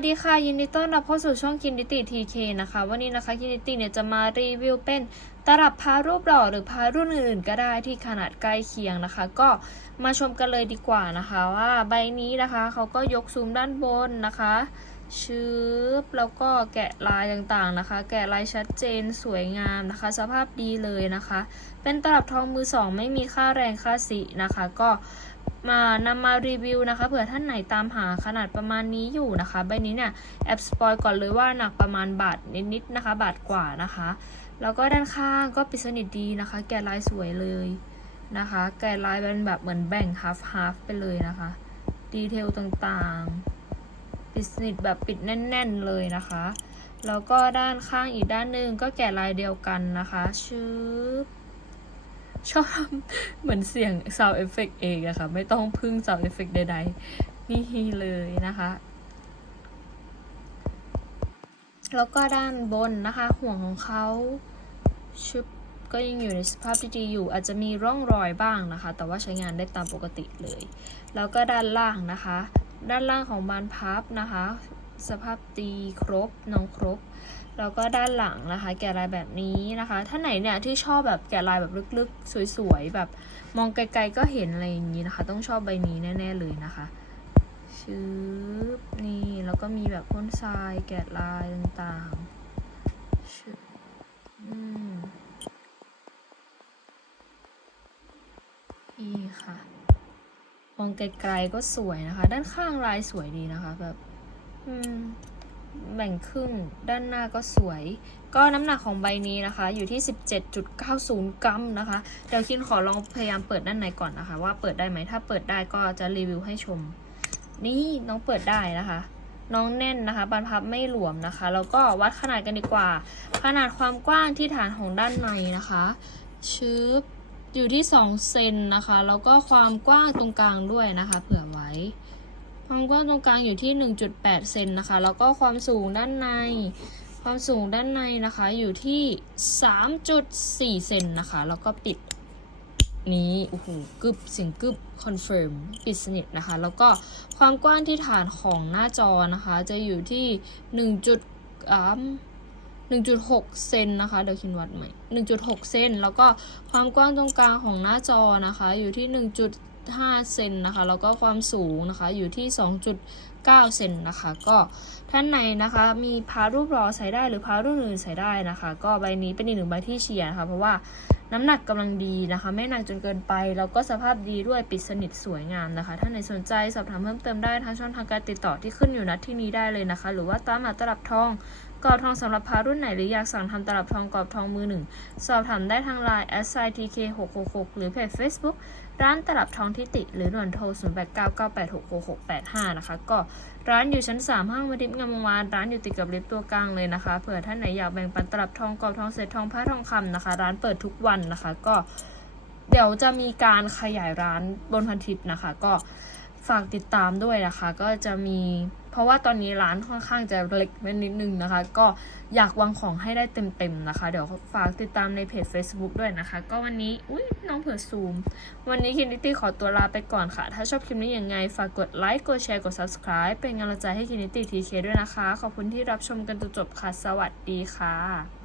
สวัสดีค่ะ ยินดีต้อนรับเข้าสู่ช่องคินดิติทีเคนะคะ วันนี้นะคะคินดิติเนี่ยจะมารีวิวเป็นตลับพารูปหล่อหรือพารุ่นอื่นๆก็ได้ที่ขนาดใกล้เคียงนะคะ ก็มาชมกันเลยดีกว่านะคะว่าใบนี้นะคะเขาก็ยกซูมด้านบนนะคะชืบแล้วก็แกะลายต่างๆนะคะ แกะลายชัดเจนสวยงามนะคะ สภาพดีเลยนะคะ เป็นตลับทองมือสองไม่มีค่าแรงค่าสีนะคะ ก็ มานำมารีวิวนะคะเผื่อท่านไหนตามหาขนาดประมาณนี้อยู่นะคะ ใบนี้เนี่ยแอบสปอยก่อนเลยว่าหนักประมาณบาทนิดๆนะคะ บาทกว่านะคะ แล้วก็ด้านข้างก็ปิดสนิทดีนะคะ แกะลายสวยเลยนะคะ แกะลายเป็นแบบเหมือนแบ่ง half half ไปเลยนะคะดีเทลต่างๆ ปิดสนิทแบบปิดแน่น ๆเลยนะคะแล้วก็ด้านข้างอีกด้านหนึ่งก็แกะลายเดียวกันนะคะชืบ ชอบเหมือนเสียง sound effect เองอะค่ะ ไม่ต้องพึ่ง sound effect ใดๆ นี่เลยนะคะ แล้วก็ด้านบนนะคะ ห่วงของเขาชุบก็ยังอยู่ในสภาพที่ดีอยู่ อาจจะมีร่องรอยบ้างนะคะ แต่ว่าใช้งานได้ตามปกติเลย แล้วก็ด้านล่างนะคะ ด้านล่างของบานพับนะคะ สภาพดีครบน้องครบ แล้วก็ด้านหลังนะคะ แกะลายแบบนี้นะคะ ถ้าไหนเนี่ยที่ชอบแบบแกะลายแบบลึกๆ สวยๆ แบบมองไกลๆก็เห็นอะไรอย่างนี้นะคะ ต้องชอบใบนี้แน่ๆเลยนะคะชืบนี่แล้วก็มีแบบพ่นทรายแกะลายต่างๆชืบอืมนี่ค่ะมองไกลๆก็สวยนะคะ ด้านข้างลายสวยดีนะคะแบบ แบ่งครึ่งด้านหน้าก็สวย ก็น้ำหนักของใบนี้นะคะ อยู่ที่ 17.90 กรัมนะคะ เดี๋ยวคินขอลองพยายามเปิดด้านในก่อนนะคะ ว่าเปิดได้ไหม ถ้าเปิดได้ก็จะรีวิวให้ชม นี่น้องเปิดได้นะคะ น้องแน่นนะคะ บานพับไม่หลวมนะคะ แล้วก็วัดขนาดกันดีกว่า ขนาดความกว้างที่ฐานของด้านในนะคะชืบอยู่ที่ 2 เซนนะคะ แล้วก็ความกว้างตรงกลางด้วยนะคะ เผื่อไว้ ความกว้างตรงกลางอยู่ที่ 1.8 เซนนะคะ แล้วก็ความสูงด้านใน ความสูงด้านในนะคะอยู่ที่ 3.4 เซนนะคะ แล้วก็ปิดนี้โอ้โหกึบเสียงกึบคอนเฟิร์มปิดสนิทนะคะ แล้วก็ความกว้างที่ฐานของหน้าจอนะคะ จะอยู่ที่1จุดอ่า1.6 เซนนะคะ เดี๋ยวคินวัดใหม่ 1.6 เซนแล้วก็ความกว้างตรงกลางของหน้าจอนะคะ อยู่ที่ 1.5เซนนะคะ แล้วก็ความสูงนะคะอยู่ที่ 2.9 เซนนะคะ ก็ท่านไหนนะคะมีพารูปรอใส่ได้หรือพารุ่นอื่นใส่ได้นะคะ ก็ใบนี้เป็นอีกหนึ่งใบที่เชียร์นะคะเพราะว่าน้ำหนักกำลังดีนะคะ ไม่หนักจนเกินไป แล้วก็สภาพดีด้วยปิดสนิทสวยงามนะคะ ถ้าไหนสนใจสอบถามเพิ่มเติมได้ทางช่องทางการติดต่อที่ขึ้นอยู่ณที่นี้ได้เลยนะคะ หรือว่าตามหาตลับทอง กรอบทองสำหรับพารุ่นไหนหรืออยากสั่งทำตลับทองกรอบทองมือหนึ่ง สอบถามได้ทาง Line s i t k 6 6 6หรือเพจ Facebook ร้านตลับทองทิติ หรือหน่วนโทร 0 8 9 9 8 6 6 6 8 5 นะคะ ก็ร้านอยู่ชั้น 3 ห้างวดิบงามวงวานร้านอยู่ติดกับลิฟต์ตัวกลางเลยนะคะ เผื่อท่านไหนอยากแบ่งปันตลับทองกรอบทองเศษทองผ้าทองคำนะคะ ร้านเปิดทุกวันนะคะ ก็เดี๋ยวจะมีการขยายร้านบนพันทิปนะคะ ก็ฝากติดตามด้วยนะคะ ก็จะมี เพราะว่าตอนนี้ร้านค่อนข้างจะเล็กไปนิดนึงนะคะ ก็อยากวางของให้ได้เต็มๆนะคะ เดี๋ยวฝากติดตามในเพจ Facebook ด้วยนะคะ ก็วันนี้อุ้ยน้องเผื่อซูม วันนี้คินดิตี้ขอตัวลาไปก่อนค่ะ ถ้าชอบคลิปนี้ยังไง ฝากกดไลค์กดแชร์กด subscribe เป็นกำลังใจให้คินดิตี้ทีเคด้วยนะคะ ขอบคุณที่รับชมกันจนจบค่ะ สวัสดีค่ะ